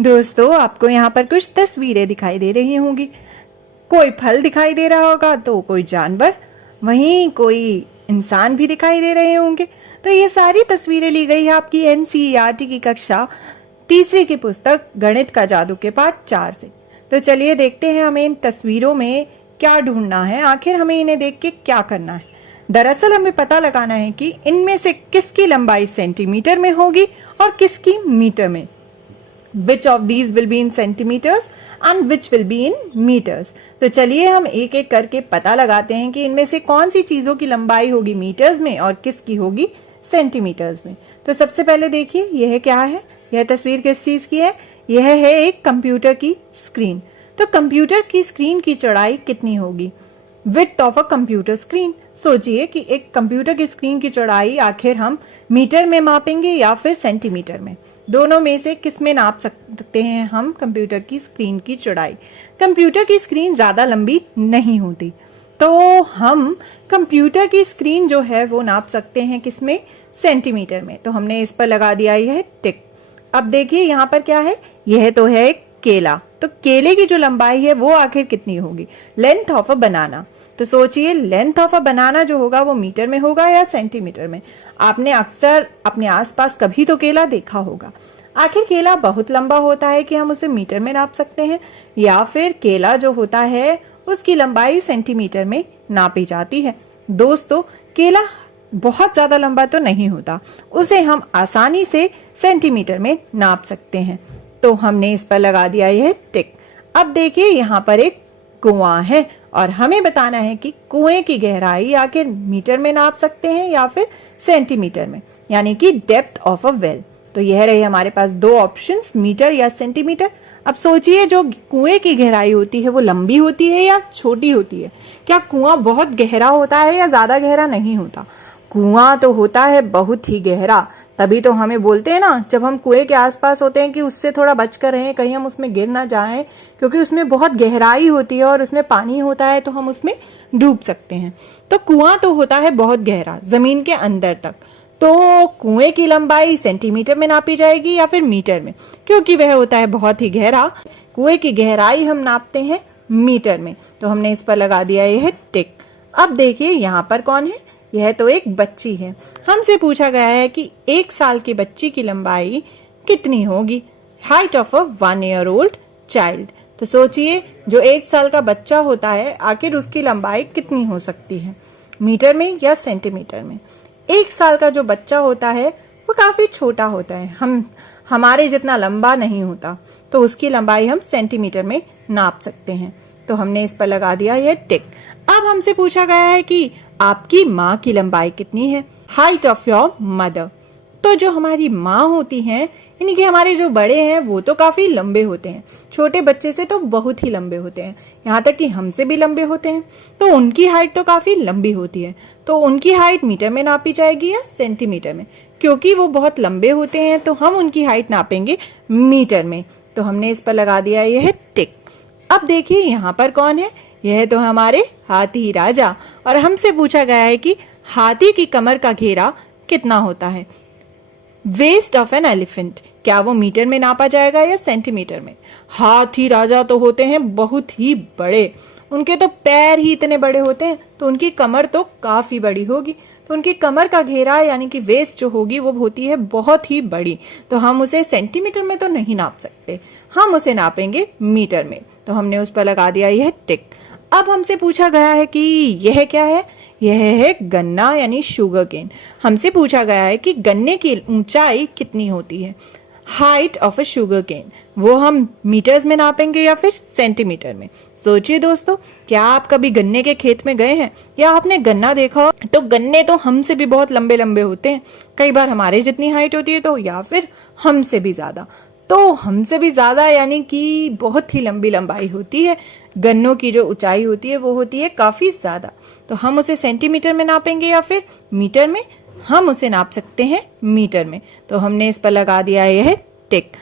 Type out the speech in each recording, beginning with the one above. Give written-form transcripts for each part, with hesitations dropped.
दोस्तों, आपको यहाँ पर कुछ तस्वीरें दिखाई दे रही होंगी। कोई फल दिखाई दे रहा होगा तो कोई जानवर, वहीं कोई इंसान भी दिखाई दे रहे होंगे। तो ये सारी तस्वीरें ली गई है आपकी एनसीईआरटी की कक्षा तीसरी की पुस्तक गणित का जादू के पाठ 4 से। तो चलिए देखते हैं हमें इन तस्वीरों में क्या ढूंढना है, आखिर हमें इन्हें देख के क्या करना है। दरअसल हमें पता लगाना है कि इनमें से किसकी लंबाई सेंटीमीटर में होगी और किसकी मीटर में। Which of these will be in centimeters and which will be in meters? तो चलिए हम एक एक करके पता लगाते हैं कि इनमें से कौन सी चीजों की लंबाई होगी मीटर्स में और किसकी होगी सेंटीमीटर्स में। तो सबसे पहले देखिए यह क्या है, यह तस्वीर किस चीज की है? यह है एक कंप्यूटर की स्क्रीन। तो कंप्यूटर की स्क्रीन की चौड़ाई कितनी होगी? Width of a computer screen. सोचिए कि एक कंप्यूटर की स्क्रीन की चौड़ाई आखिर हम मीटर में मापेंगे या फिर सेंटीमीटर में। दोनों में से किस में नाप सकते हैं हम कंप्यूटर की स्क्रीन की चौड़ाई? कंप्यूटर की स्क्रीन ज्यादा लंबी नहीं होती, तो हम कंप्यूटर की स्क्रीन जो है वो नाप सकते हैं किसमें? सेंटीमीटर में। तो हमने इस पर लगा दिया यह टिक। अब देखिए यहाँ पर क्या है, यह तो है केला। तो केले की जो लंबाई है वो आखिर कितनी होगी? लेंथ ऑफ अ बनाना। तो सोचिए लेंथ ऑफ अ बनाना जो होगा वो मीटर में होगा या सेंटीमीटर में? आपने अक्सर अपने आसपास कभी तो केला देखा होगा। आखिर केला बहुत लंबा होता है कि हम उसे मीटर में नाप सकते हैं, या फिर केला जो होता है उसकी लंबाई सेंटीमीटर में नापी जाती है? दोस्तों, केला बहुत ज्यादा लंबा तो नहीं होता, उसे हम आसानी से सेंटीमीटर में नाप सकते हैं। तो हमने इस पर लगा दिया यह टिक। अब देखिए यहाँ पर एक कुआं है और हमें बताना है कि कुएं की गहराई आखिर मीटर में नाप सकते हैं या फिर सेंटीमीटर में, यानी कि डेप्थ ऑफ अ वेल। तो यह रहे हमारे पास दो ऑप्शंस, मीटर या सेंटीमीटर। अब सोचिए जो कुएं की गहराई होती है वो लंबी होती है या छोटी होती है? क्या कुआं बहुत गहरा होता है या ज्यादा गहरा नहीं होता? कुआं तो होता है बहुत ही गहरा, तभी तो हमें बोलते हैं ना जब हम कुएं के आसपास होते हैं कि उससे थोड़ा बचकर रहें, कहीं हम उसमें गिर ना जाएं, क्योंकि उसमें बहुत गहराई होती है और उसमें पानी होता है तो हम उसमें डूब सकते हैं। तो कुआं तो होता है बहुत गहरा, जमीन के अंदर तक। तो कुएं की लंबाई सेंटीमीटर में नापी जाएगी या फिर मीटर में? क्योंकि वह होता है बहुत ही गहरा, कुएं की गहराई हम नापते हैं मीटर में। तो हमने इस पर लगा दिया यह टिक। अब देखिए यहाँ पर कौन है? यह तो एक बच्ची है। हमसे पूछा गया है कि 1 साल की बच्ची की लंबाई कितनी होगी? Height of a 1 year old child. तो सोचिए जो 1 साल का बच्चा होता है आखिर उसकी लंबाई कितनी हो सकती है, मीटर में या सेंटीमीटर में? 1 साल का जो बच्चा होता है वो काफी छोटा होता है, हमारे जितना लंबा नहीं होता, तो उसकी लंबाई हम सेंटीमीटर में नाप सकते हैं। तो हमने इस पर लगा दिया यह टिक। अब हमसे पूछा गया है कि आपकी माँ की लंबाई कितनी है? Height of your mother. तो जो हमारी माँ होती हैं, यानी कि हमारे जो बड़े हैं वो तो काफी लंबे होते हैं, छोटे बच्चे से तो बहुत ही लंबे होते हैं, यहाँ तक कि हमसे भी लंबे होते हैं। तो उनकी हाइट तो काफी लंबी होती है, तो उनकी हाइट मीटर में नापी जाएगी या सेंटीमीटर में? क्योंकि वो बहुत लंबे होते हैं तो हम उनकी हाइट नापेंगे मीटर में। तो हमने इस पर लगा दिया यह टिक। अब देखिए यहाँ पर कौन है? यह तो हमारे हाथी राजा, और हमसे पूछा गया है कि हाथी की कमर का घेरा कितना होता है? Waist of an elephant. क्या वो मीटर में नापा जाएगा या सेंटीमीटर में? हाथी राजा तो होते हैं बहुत ही बड़े, उनके तो पैर ही इतने बड़े होते हैं, तो उनकी कमर तो काफी बड़ी होगी। तो उनकी कमर का घेरा यानी कि वेस्ट जो होगी वो होती है बहुत ही बड़ी, तो हम उसे सेंटीमीटर में तो नहीं नाप सकते, हम उसे नापेंगे मीटर में। तो हमने उस पर लगा दिया यह टिक। अब हमसे पूछा गया है कि यह क्या है? यह है गन्ना यानी शुगर केन। हमसे पूछा गया है कि गन्ने की ऊंचाई कितनी होती है? Height of a sugar cane. वो हम मीटर्स में नापेंगे या फिर सेंटीमीटर में? सोचिए दोस्तों, क्या आप कभी गन्ने के खेत में गए हैं या आपने गन्ना देखा हो? तो गन्ने तो हमसे भी बहुत लंबे लंबे होते हैं, कई बार हमारे जितनी हाइट होती है तो, या फिर हमसे भी ज्यादा। तो हमसे भी ज्यादा यानी कि बहुत ही लंबी लंबाई होती है, गन्नों की जो ऊंचाई होती है वो होती है काफी ज्यादा। तो हम उसे सेंटीमीटर में नापेंगे या फिर मीटर में? हम उसे नाप सकते हैं मीटर में। तो हमने इस पर लगा दिया यह टिक।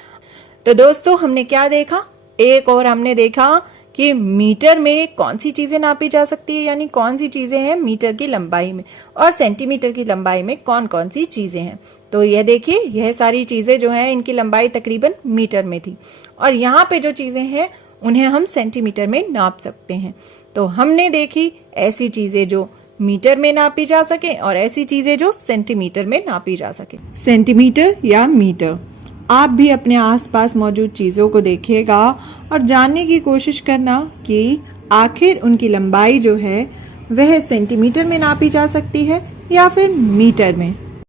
तो दोस्तों हमने क्या देखा? एक और हमने देखा कि मीटर में कौन सी चीज़ें नापी जा सकती है, यानी कौन सी चीज़ें हैं मीटर की लंबाई में, और सेंटीमीटर की लंबाई में कौन कौन सी चीज़ें हैं। तो यह देखिए, यह सारी चीज़ें जो हैं इनकी लंबाई तकरीबन मीटर में थी, और यहाँ पे जो चीज़ें हैं उन्हें हम सेंटीमीटर में नाप सकते हैं। तो हमने देखी ऐसी चीज़ें जो मीटर में नापी जा सके और ऐसी चीज़ें जो सेंटीमीटर में नापी जा सके। सेंटीमीटर या मीटर, आप भी अपने आसपास मौजूद चीज़ों को देखिएगा और जानने की कोशिश करना कि आखिर उनकी लंबाई जो है वह सेंटीमीटर में नापी जा सकती है या फिर मीटर में।